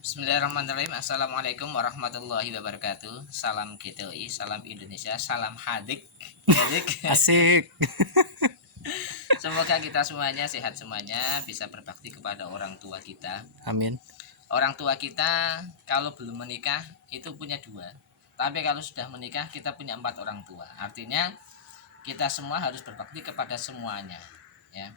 Bismillahirrahmanirrahim. Assalamualaikum warahmatullahi wabarakatuh. Salam GTI, salam Indonesia, salam hadik. Asik. Semoga kita semuanya sehat semuanya, bisa berbakti kepada orang tua kita. Amin. Orang tua kita kalau belum menikah itu punya dua, tapi kalau sudah menikah kita punya 4 orang tua. Artinya kita semua harus berbakti kepada semuanya, ya.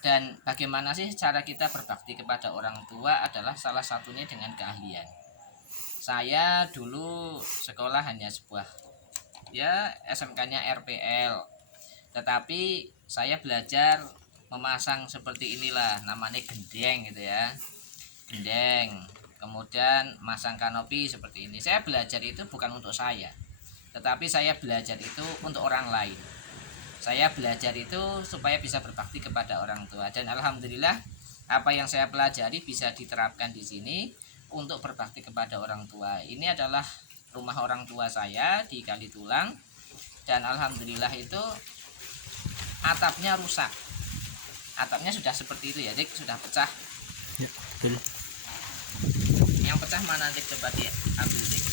Dan bagaimana sih cara kita berbakti kepada orang tua adalah salah satunya dengan keahlian. Saya dulu sekolah hanya sebuah SMK-nya RPL, tetapi saya belajar memasang seperti inilah, namanya gendeng gitu ya, gendeng. Kemudian masang kanopi seperti ini. Saya belajar itu bukan untuk saya, tetapi saya belajar itu untuk orang lain. Saya belajar itu supaya bisa berbakti kepada orang tua, dan alhamdulillah apa yang saya pelajari bisa diterapkan di sini untuk berbakti kepada orang tua. Ini adalah rumah orang tua saya di Kalitulang, dan alhamdulillah itu atapnya rusak. Atapnya sudah seperti itu ya, Dik, sudah pecah. Ya, betul. Yang pecah mana, Dik? Coba diambil, Dik.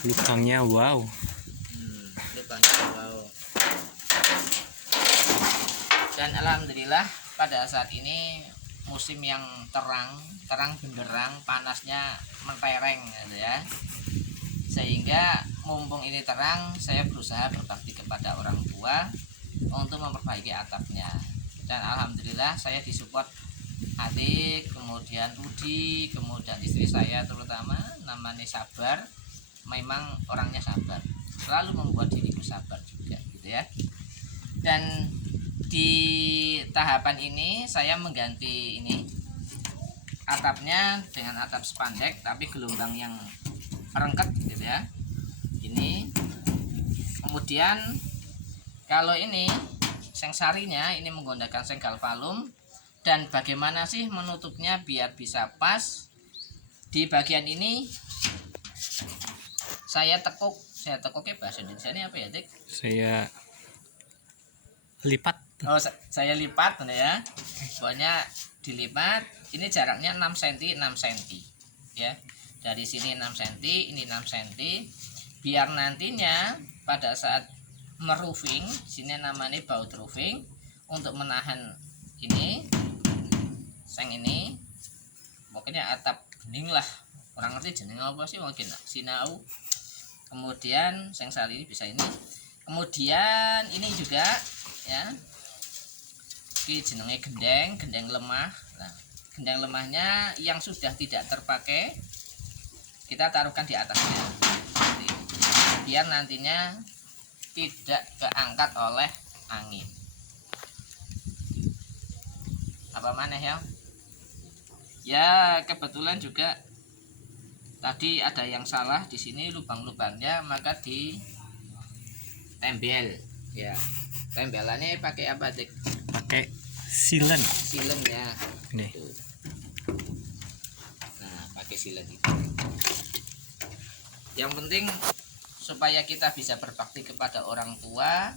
Lubangnya wow. Lubangnya wow. Dan alhamdulillah pada saat ini musim yang terang benderang, panasnya mentereng gitu ya. Sehingga mumpung ini terang, saya berusaha berbakti kepada orang tua untuk memperbaiki atapnya. Dan alhamdulillah saya disupport adik, kemudian Rudi, kemudian istri saya terutama, namanya Sabar. Memang orangnya sabar, selalu membuat diriku sabar juga gitu ya. Dan di tahapan ini saya mengganti ini atapnya dengan atap spandek tapi gelombang yang rengket gitu ya. Ini kemudian kalau ini sengsarinya ini menggunakan seng galvalum. Dan bagaimana sih menutupnya biar bisa pas? Di bagian ini saya tekuknya bahasa Indonesia ini apa ya, Dik? Saya lipat. Oh, saya lipat ya. Pokoknya dilipat. Ini jaraknya 6 cm 6 cm. Ya. Dari sini 6 cm, ini 6 cm. Biar nantinya pada saat meroofing, sini namanya baut roofing, untuk menahan ini seng ini. Pokoknya atap bening lah. Orang ngerti jeneng apa sih mungkin sinau. Kemudian sengsari ini bisa ini. Kemudian ini juga ya. Ini jenenge gendeng lemah. Nah, gendeng lemahnya yang sudah tidak terpakai kita taruhkan di atasnya. Biar nantinya tidak keangkat oleh angin. Apa maneh ya? Ya, kebetulan juga tadi ada yang salah di sini lubang-lubangnya, maka ditembel ya. Tembelannya pakai apa, Dik? Pakai silen. Silen ya. Nih. Nah, pakai silen itu. Yang penting supaya kita bisa berbakti kepada orang tua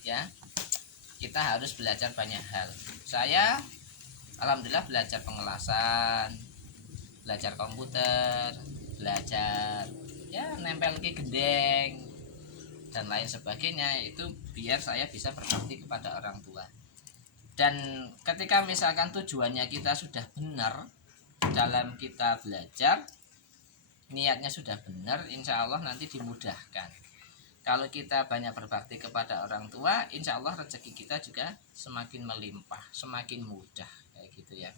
ya, kita harus belajar banyak hal. Saya alhamdulillah belajar pengelasan, belajar komputer, belajar ya nempel ke gendeng dan lain sebagainya, itu biar saya bisa berbakti kepada orang tua. Dan ketika misalkan tujuannya kita sudah benar dalam kita belajar, niatnya sudah benar, insya Allah nanti dimudahkan. Kalau kita banyak berbakti kepada orang tua, insya Allah rezeki kita juga semakin melimpah, semakin mudah kayak gitu ya.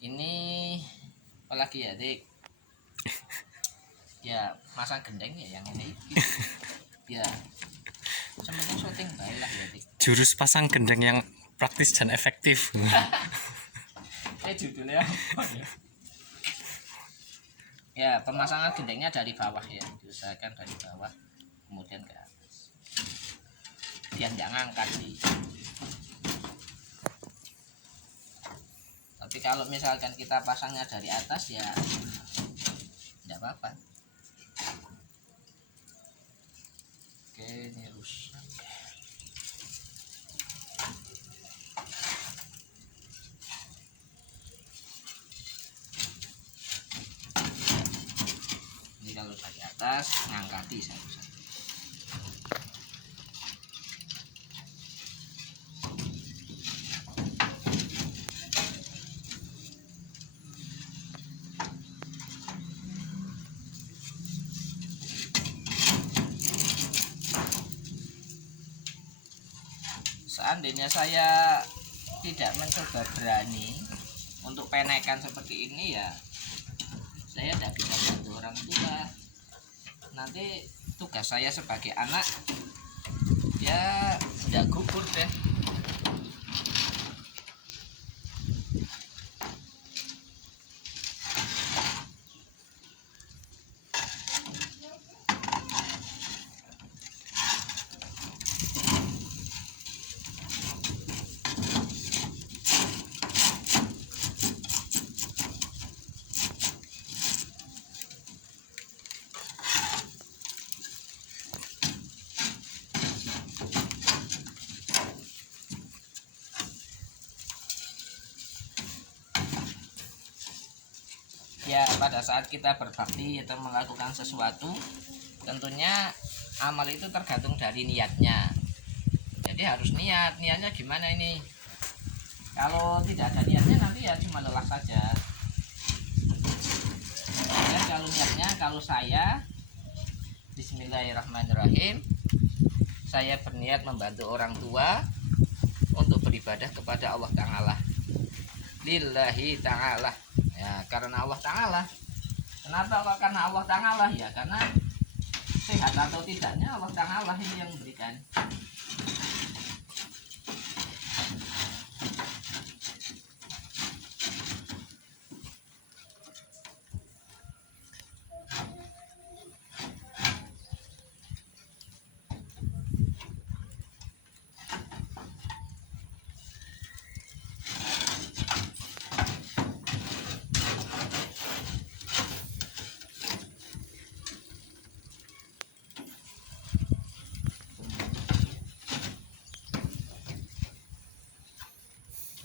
Ini apalagi ya, Dik? Ya masang gendeng ya yang ini ya sementing syuting baik lah ya, Dik. Jurus pasang gendeng yang praktis dan efektif. Judulnya apa ya? Ya, pemasangan gendengnya dari bawah ya, diusahakan dari bawah kemudian ke atas biar jangan ngangkat sih. Tapi kalau misalkan kita pasangnya dari atas ya tidak apa-apa. Oke, ini rusak. mati satu-satu. Seandainya saya tidak mencoba berani untuk penekan seperti ini ya, saya tidak bisa bantu orang tua. Nanti tugas saya sebagai anak ya tidak gugur deh. Ya, pada saat kita berbakti atau melakukan sesuatu, tentunya amal itu tergantung dari niatnya. Jadi harus niatnya gimana ini? Kalau tidak ada niatnya nanti ya cuma lelah saja. Dan kalau niatnya, kalau saya Bismillahirrahmanirrahim, saya berniat membantu orang tua untuk beribadah kepada Allah Ta'ala, lillahi ta'ala. Ya, karena Allah Ta'ala. Kenapa kok karena Allah Ta'ala? Ya karena sehat atau tidaknya Allah Ta'ala ini yang memberikan.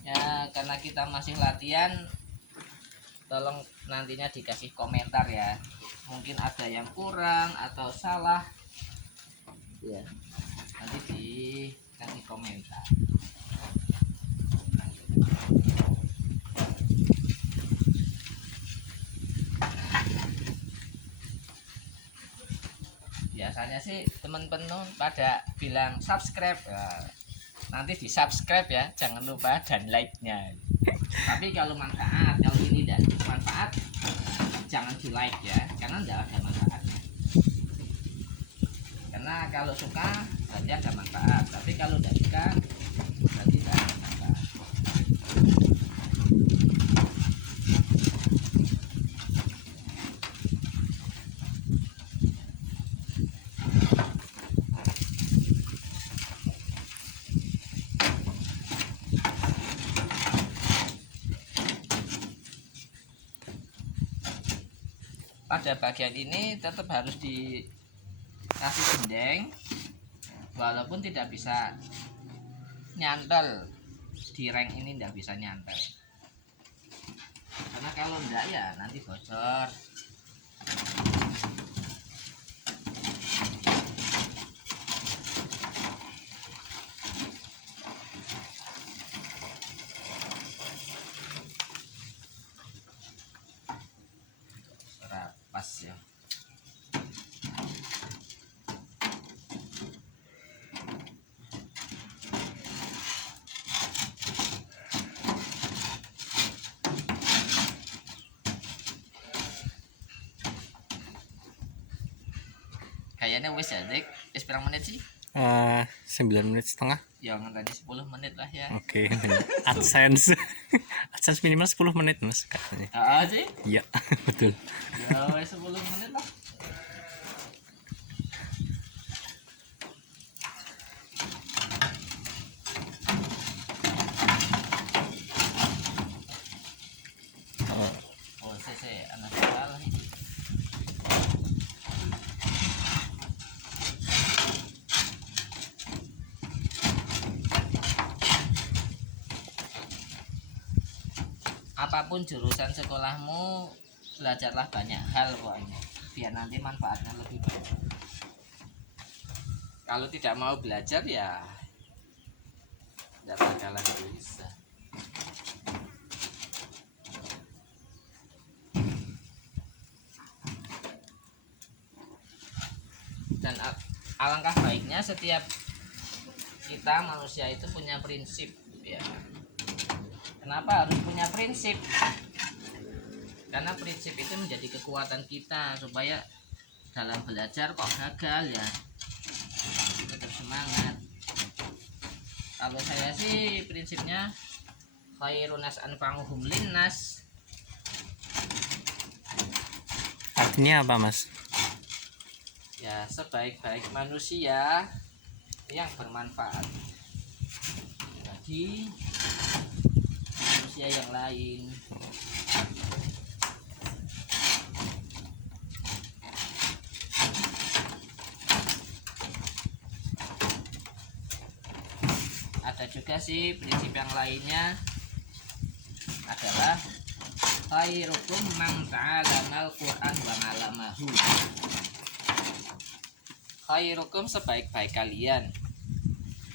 Ya, karena kita masih latihan, tolong nantinya dikasih komentar ya. Mungkin ada yang kurang atau salah. Ya, nanti dikasih komentar. Biasanya sih teman-teman pada bilang subscribe ya. Nanti di subscribe ya, jangan lupa dan like-nya. Tapi kalau manfaat, kalau ini tidak manfaat, jangan di like ya, karena tidak ada manfaatnya. Karena kalau suka berarti ada manfaat, tapi kalau tidak suka berarti tidak ada manfaat. Pada bagian ini tetap harus dikasih gendeng, walaupun tidak bisa nyantel di rank ini, tidak bisa nyantel karena kalau enggak ya nanti bocor. Pas ya. Kayaknya wis ya, Dik. Wis pirang menit sih? 9 menit setengah. Ya tadi 10 menit lah ya. Oke. AdSense. AdSense minimal 10 menit Mas katanya. Sih? Iya, betul. Ya wis 10 menit lah. Oh, anak salah nih. Apapun jurusan sekolahmu, belajarlah banyak hal pokoknya biar nanti manfaatnya lebih banyak. Kalau tidak mau belajar ya tidak bakalan bisa. Dan alangkah baiknya setiap kita manusia itu punya prinsip ya. Kenapa harus punya prinsip? Karena prinsip itu menjadi kekuatan kita supaya dalam belajar kok gagal ya tetap semangat. Kalau saya sih prinsipnya khairunas anfa'uhum linnas. Artinya apa, Mas? Ya, sebaik-baik manusia yang bermanfaat bagi manusia yang lain. Ada juga sih prinsip yang lainnya adalah khairukum man ta'alamal Qur'an wa 'allamahu. Khairukum sebaik-baik kalian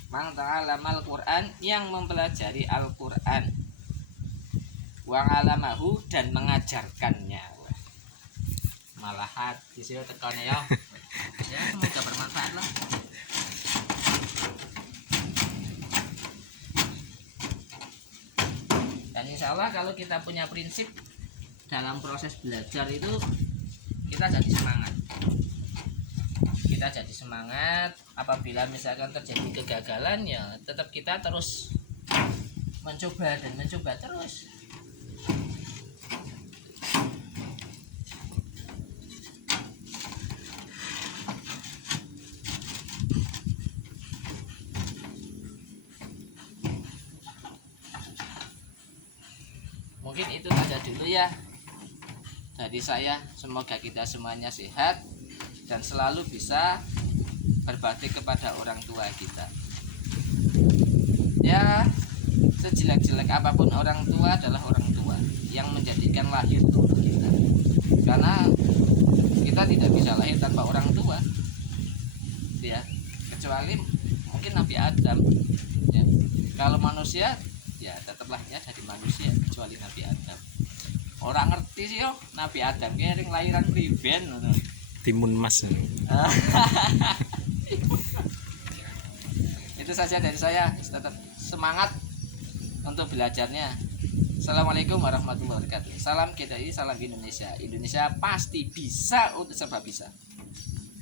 man ta'alamal Qur'an yang mempelajari Al-Qur'an wa 'allamahu dan mengajarkannya. Malah di sini tekannya ya. Ya semoga bermanfaat lah. Dan insya Allah kalau kita punya prinsip dalam proses belajar itu kita jadi semangat. Kita jadi semangat apabila misalkan terjadi kegagalan ya tetap kita terus mencoba dan mencoba terus. Mungkin itu saja dulu ya dari saya. Semoga kita semuanya sehat dan selalu bisa berbakti kepada orang tua kita. Ya, sejelek-jelek apapun orang tua adalah orang tua yang menjadikan lahir tubuh kita. Karena kita tidak bisa lahir tanpa orang tua. Ya, kecuali mungkin Nabi Adam. Ya. Kalau manusia ya tetap lahirnya dari manusia kecuali Nabi Adam. Orang ngerti sih yo Nabi Adam kering lahiran priben Timun Mas. Itu saja dari saya. Tetap semangat untuk belajarnya. Assalamualaikum warahmatullahi wabarakatuh. Salam GTI, salam Indonesia. Indonesia pasti bisa untuk serba bisa.